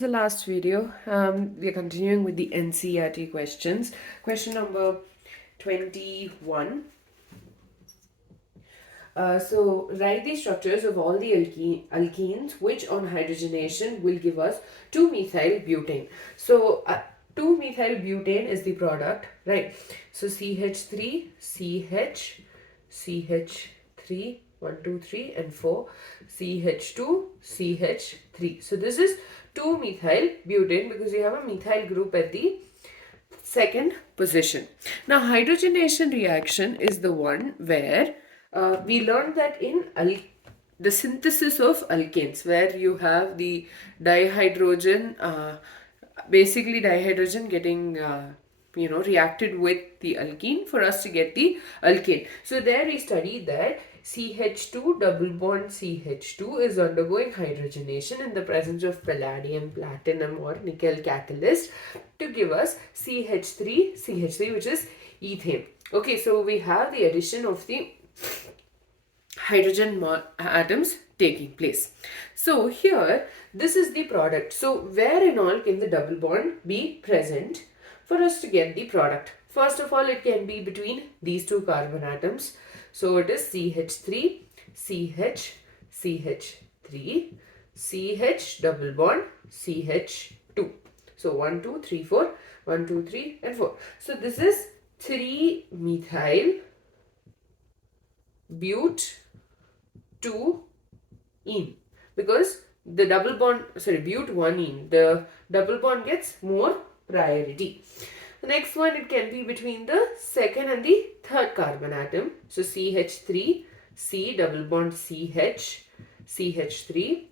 The last video, we are continuing with the NCERT questions. Question number 21. So write the structures of all the alkenes which on hydrogenation will give us 2-methyl-butane. So 2-methyl-butane is the product, right? So CH3, CH, CH3, 1, 2, 3 and 4, CH2, CH3. So this is 2-methyl-butane because you have a methyl group at the second position. Now hydrogenation reaction is the one where we learned that in the synthesis of alkanes, where you have the dihydrogen, basically dihydrogen getting reacted with the alkene for us to get the alkane. So there we studied that CH2 double bond CH2 is undergoing hydrogenation in the presence of palladium, platinum or nickel catalyst to give us CH3 which is ethane. Okay, so we have the addition of the hydrogen atoms taking place. So here this is the product. So where and all can the double bond be present for us to get the product? First of all, it can be between these two carbon atoms. So it is CH3, CH, CH3, CH double bond, CH2. So 1, 2, 3, 4, 1, 2, 3 and 4. So this is 3-methyl but-2-ene because the double bond, but-1-ene, the double bond gets more priority. The next one, it can be between the second and the third carbon atom. So CH3, C double bond CH, CH3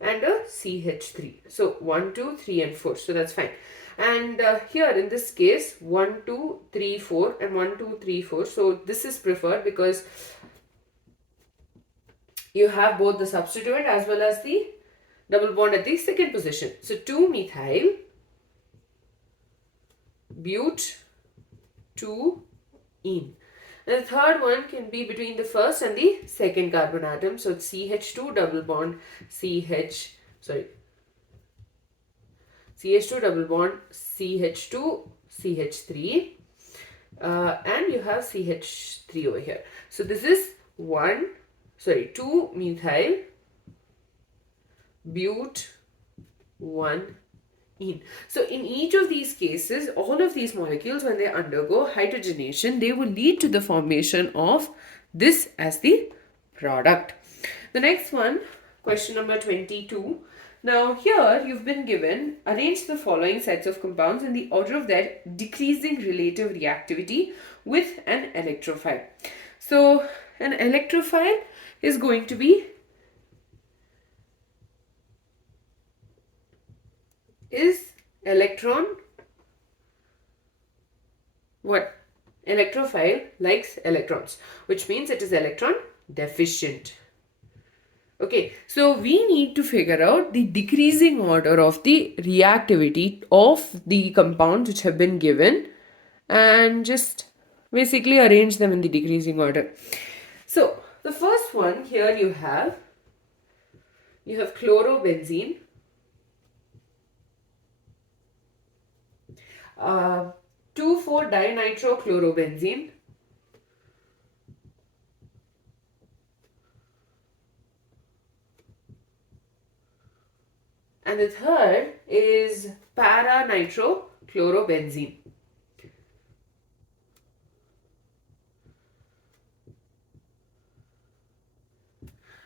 and a CH3. So 1, 2, 3 and 4. So that's fine. And here in this case 1, 2, 3, 4 and 1, 2, 3, 4. So this is preferred because you have both the substituent as well as the double bond at the second position. So 2-methyl but-2-ene. And the third one can be between the first and the second carbon atom. So it's CH2 double bond CH2 double bond CH2 CH3 and you have CH3 over here. So this is 2-methyl but-1-ene. So in each of these cases, all of these molecules, when they undergo hydrogenation, they will lead to the formation of this as the product. The next one, question number 22. Now here you've been given, arrange the following sets of compounds in the order of their decreasing relative reactivity with an electrophile. So an electrophile is going to be electrophile likes electrons, which means it is electron deficient. Okay, so we need to figure out the decreasing order of the reactivity of the compounds which have been given and just basically arrange them in the decreasing order. So the first one here you have chlorobenzene, 2,4-dinitrochlorobenzene, and the third is para-nitrochlorobenzene.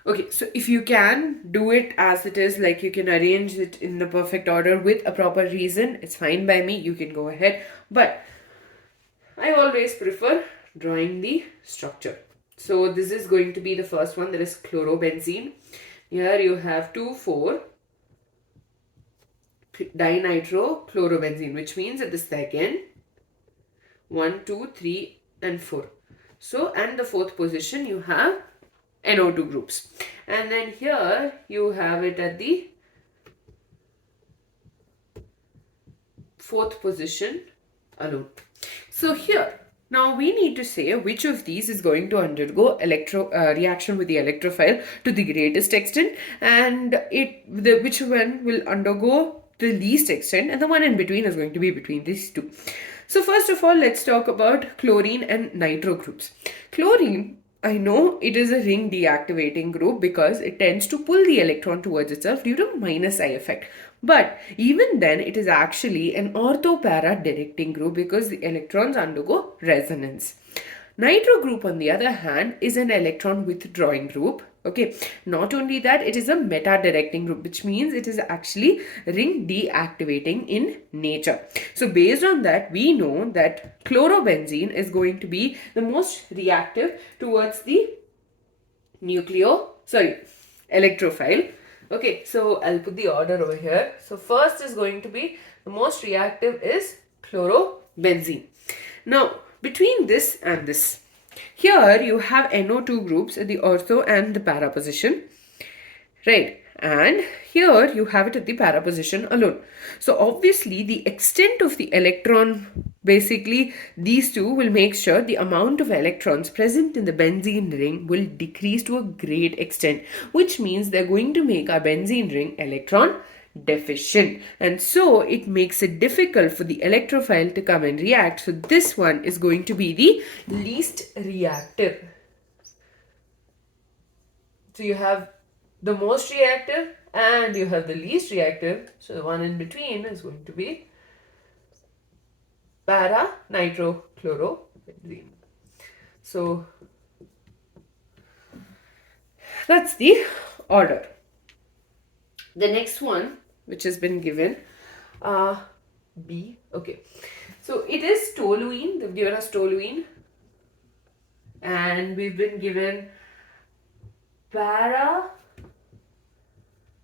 Okay, so if you can do it as it is, like you can arrange it in the perfect order with a proper reason, it's fine by me, you can go ahead. But I always prefer drawing the structure. So this is going to be the first one, that is chlorobenzene. Here you have 2,4-dinitrochlorobenzene, which means at the second 1, 2, 3 and 4. So and the fourth position you have NO2 groups, and then here you have it at the fourth position alone. So here now we need to say which of these is going to undergo reaction with the electrophile to the greatest extent, and which one will undergo the least extent, and the one in between is going to be between these two. So first of all, let's talk about chlorine and nitro groups. Chlorine, I know it is a ring deactivating group because it tends to pull the electron towards itself due to minus I effect. But even then, it is actually an ortho-para directing group because the electrons undergo resonance. Nitro group, on the other hand, is an electron withdrawing group. Okay, not only that, it is a meta-directing group, which means it is actually ring deactivating in nature. So based on that, we know that chlorobenzene is going to be the most reactive towards the electrophile. Okay, so I'll put the order over here. So first is going to be, the most reactive is chlorobenzene. Now, between this and this, here you have NO2 groups at the ortho and the para position, right? And here you have it at the para position alone. So obviously the extent of the electron, basically these two will make sure the amount of electrons present in the benzene ring will decrease to a great extent, which means they're going to make our benzene ring electron deficient, and so it makes it difficult for the electrophile to come and react. So this one is going to be the least reactive. So you have the most reactive and you have the least reactive. So the one in between is going to be para nitrochlorobenzene. So that's the order. The next one, which has been given, B. Okay, so it is toluene. They've given us toluene, and we've been given para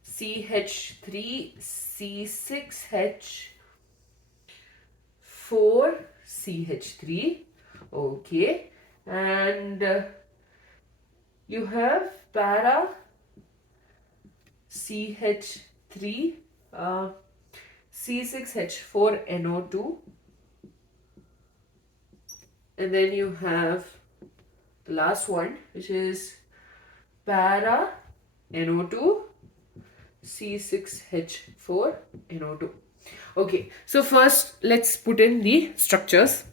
C₆C, C₆H₄, okay, and you have para C₆3, C₆H₄NO2, and then you have the last one, which is para NO2, C₆H₄NO2. Okay, so first let's put in the structures.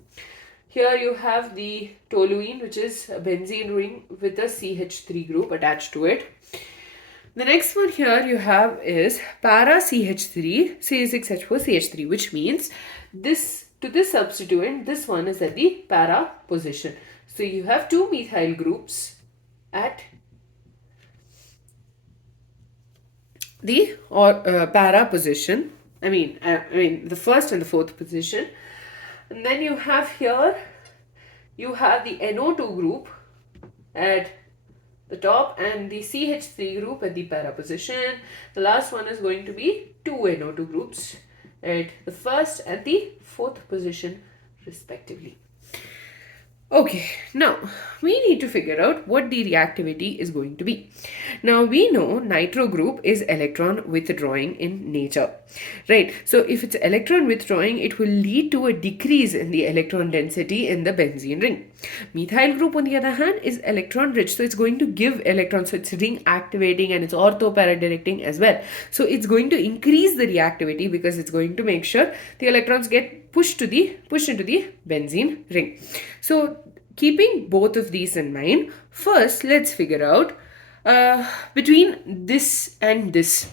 Here you have the toluene, which is a benzene ring with a CH3 group attached to it. The next one here you have is para CH3, C₆H₄, CH3, which means this, to this substituent, this one is at the para position. So you have two methyl groups at the para position. I mean the first and the fourth position. And then you have here, you have the NO2 group at the top and the CH3 group at the para position. The last one is going to be two NO2 groups at the first and the fourth position respectively. Okay, now we need to figure out what the reactivity is going to be. Now we know nitro group is electron withdrawing in nature, right? So if it's electron withdrawing, it will lead to a decrease in the electron density in the benzene ring. Methyl group, on the other hand, is electron rich, so it's going to give electrons, so it's ring activating and it's ortho-para directing as well. So it's going to increase the reactivity because it's going to make sure the electrons get pushed into the benzene ring. So keeping both of these in mind, first let's figure out between this and this.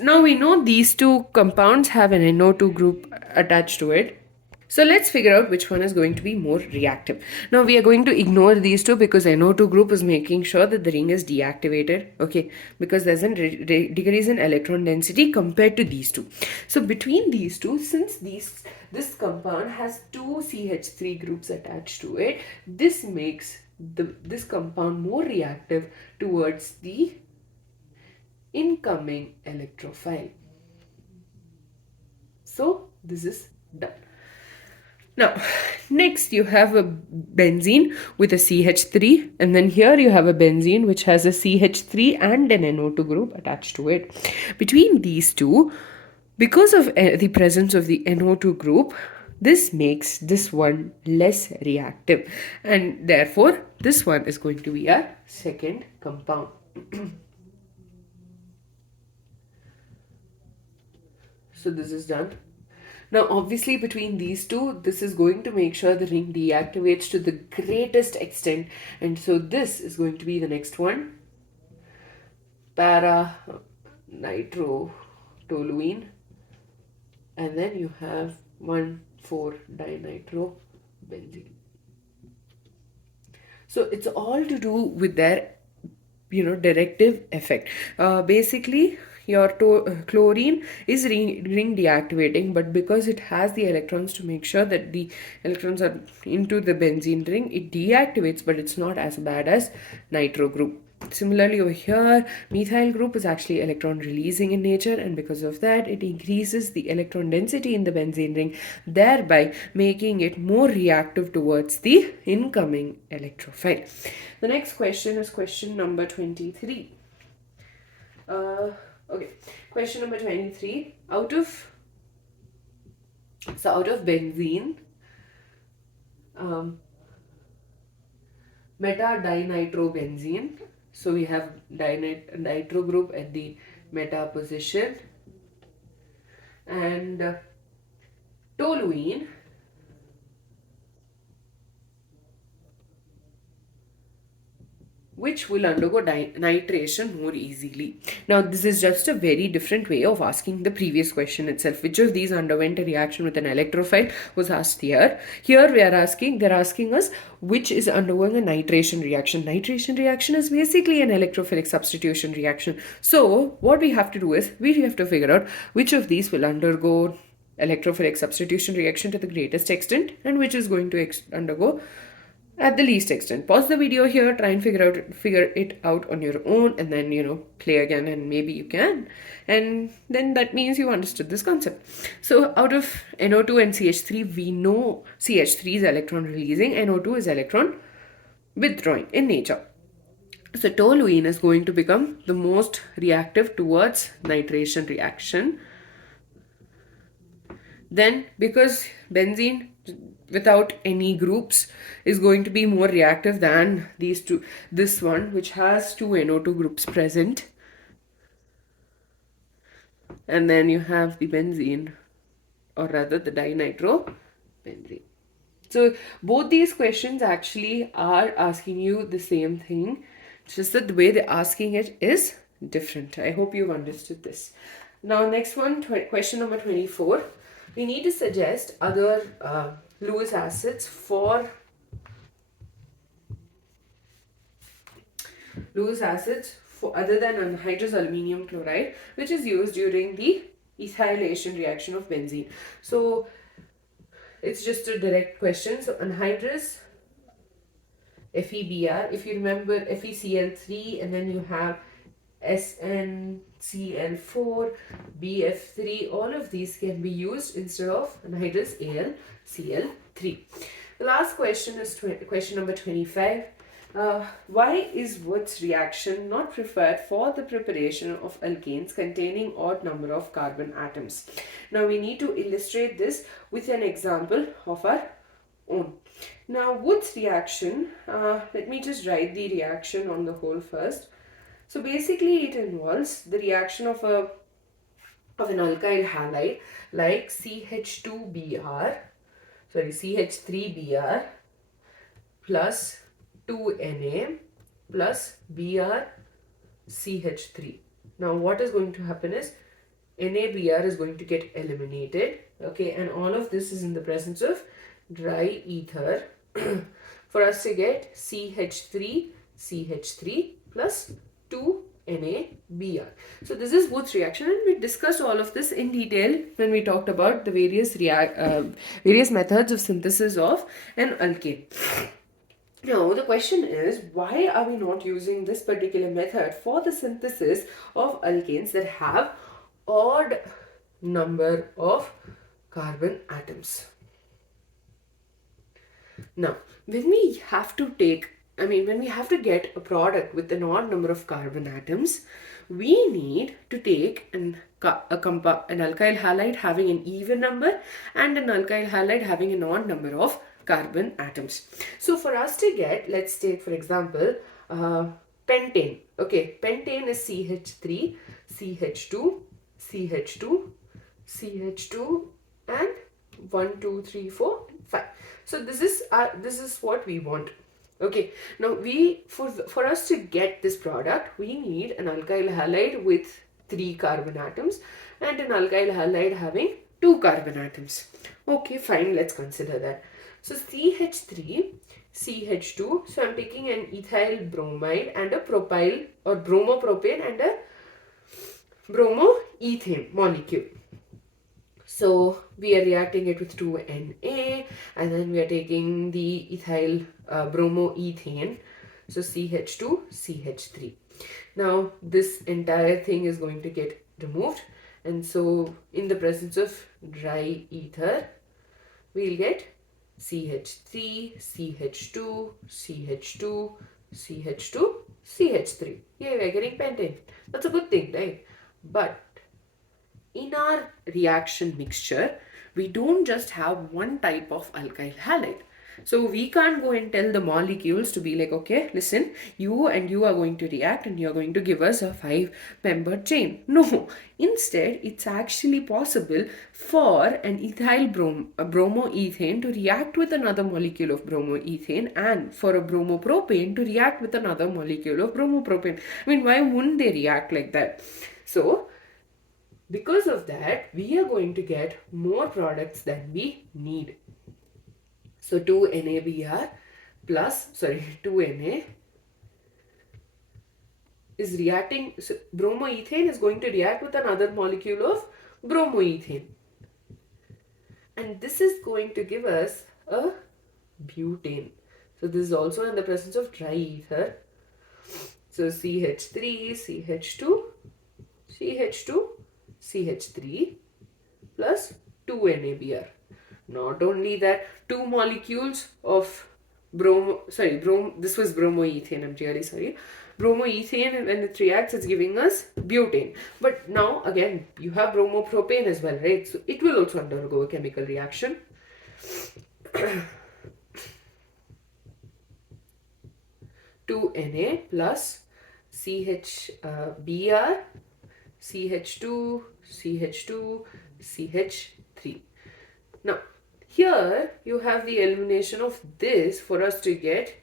Now we know these two compounds have an NO2 group attached to it. So let's figure out which one is going to be more reactive. Now we are going to ignore these two because NO2 group is making sure that the ring is deactivated, okay, because there's a decrease in electron density compared to these two. So between these two, since this compound has two CH3 groups attached to it, this makes this compound more reactive towards the incoming electrophile. So this is done. Now, next you have a benzene with a CH3, and then here you have a benzene which has a CH3 and an NO2 group attached to it. Between these two, because of the presence of the NO2 group, this makes this one less reactive, and therefore this one is going to be a second compound. So this is done. Now, obviously, between these two, this is going to make sure the ring deactivates to the greatest extent. And so this is going to be the next one. Para nitro toluene. And then you have 1,4-dinitrobenzene. So it's all to do with their, directive effect. Basically, your chlorine is ring deactivating, but because it has the electrons to make sure that the electrons are into the benzene ring, it deactivates, but it's not as bad as nitro group. Similarly, over here, methyl group is actually electron releasing in nature, and because of that, it increases the electron density in the benzene ring, thereby making it more reactive towards the incoming electrophile. The next question is question number 23. Okay, question number 23. Out of benzene, meta-dinitrobenzene. So we have nitro group at the meta position, and toluene which will undergo nitration more easily. Now, this is just a very different way of asking the previous question itself. Which of these underwent a reaction with an electrophile was asked here. Here they're asking us which is undergoing a nitration reaction. Nitration reaction is basically an electrophilic substitution reaction. So, what we have to do is, we have to figure out which of these will undergo electrophilic substitution reaction to the greatest extent and which is going to undergo at the least extent. Pause the video here, try and figure it out on your own, and then play again, and maybe you can, and then that means you understood this concept. So out of NO2 and CH3, we know CH3 is electron releasing, NO2 is electron withdrawing in nature. So toluene is going to become the most reactive towards nitration reaction. Then, because benzene without any groups is going to be more reactive than this one, which has two NO2 groups present, and then you have the benzene, or rather the dinitrobenzene. So both these questions actually are asking you the same thing, just that the way they're asking it is different. I hope you've understood this. Now, next one, question number 24. We need to suggest other Lewis acids for other than anhydrous aluminium chloride, which is used during the ethylation reaction of benzene. So it's just a direct question. So anhydrous FeBr, if you remember FeCl3, and then you have SnCl4, BF3, all of these can be used instead of anhydrous AlCl3. The last question is question number 25. Why is Wurtz reaction not preferred for the preparation of alkanes containing odd number of carbon atoms? Now we need to illustrate this with an example of our own. Now Wurtz reaction, let me just write the reaction on the whole first. So basically it involves the reaction of an alkyl halide like CH3Br plus 2Na plus BrCH3. Now what is going to happen is NaBr is going to get eliminated, okay, and all of this is in the presence of dry ether for us to get CH3CH3 plus 2NaBr. So this is Wurtz reaction, and we discussed all of this in detail when we talked about the various methods of synthesis of an alkane. Now the question is, why are we not using this particular method for the synthesis of alkanes that have odd number of carbon atoms? Now, when we have to get a product with an odd number of carbon atoms, we need to take an alkyl halide having an even number and an alkyl halide having an odd number of carbon atoms. So for us to get, let's take for example, pentane. Okay, pentane is CH3, CH2, CH2, CH2 and 1, 2, 3, 4, 5. So this is what we want. Okay, now for us to get this product, we need an alkyl halide with 3 carbon atoms and an alkyl halide having 2 carbon atoms. Okay, fine, let's consider that. So CH3, CH2, so I'm taking an ethyl bromide and a propyl or bromopropane and a bromoethane molecule. So we are reacting it with 2Na, and then we are taking the ethyl bromoethane, so CH2, CH3. Now this entire thing is going to get removed, and so in the presence of dry ether, we'll get CH3, CH2, CH2, CH2, CH3. Yeah, we're getting pentane. That's a good thing, right? But in our reaction mixture, we don't just have one type of alkyl halide. So we can't go and tell the molecules to be like, okay, listen, you and you are going to react and you're going to give us a 5-membered chain. No, instead, it's actually possible for an ethyl bromoethane to react with another molecule of bromoethane and for a bromopropane to react with another molecule of bromopropane. I mean, why wouldn't they react like that? So, because of that, we are going to get more products than we need. So 2NaBr plus, 2Na is reacting, so bromoethane is going to react with another molecule of bromoethane. And this is going to give us a butane. So this is also in the presence of dry ether. So CH3, CH2, CH2, CH3 plus 2NaBr. Not only that, 2 molecules of this was bromoethane, I'm really sorry. Bromoethane, when it reacts, it's giving us butane. But now, again, you have bromopropane as well, right? So it will also undergo a chemical reaction. 2Na plus CHBr, CH2, CH2, CH3. Now, here you have the elimination of this for us to get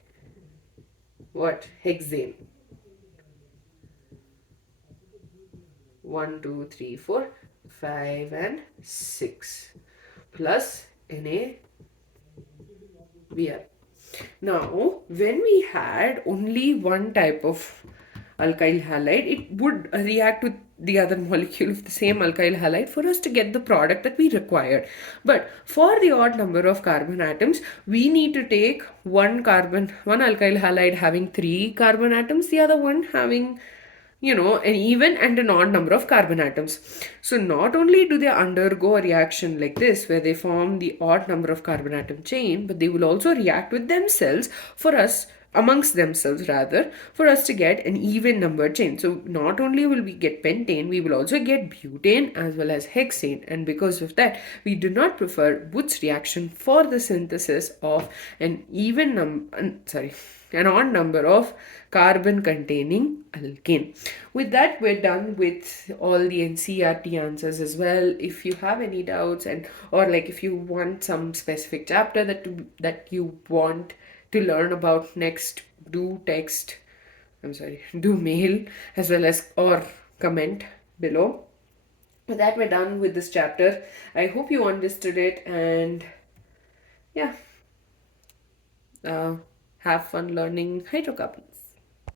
what? Hexane. 1, 2, 3, 4, 5 and 6 plus NaBr. Now, when we had only one type of alkyl halide, it would react with the other molecule of the same alkyl halide for us to get the product that we required. But for the odd number of carbon atoms, we need to take one alkyl halide having 3 carbon atoms, the other one having an even and an odd number of carbon atoms. So not only do they undergo a reaction like this where they form the odd number of carbon atom chain, but they will also react with themselves amongst themselves for us to get an even numbered chain. So not only will we get pentane, we will also get butane as well as hexane, and because of that we do not prefer Wurtz reaction for the synthesis of an odd number of carbon containing alkane. With that, we're done with all the NCERT answers as well. If you have any doubts or if you want some specific chapter that you want to learn about next, do mail as well as or comment below. With that, we're done with this chapter. I hope you understood it, and yeah, have fun learning hydrocarbons.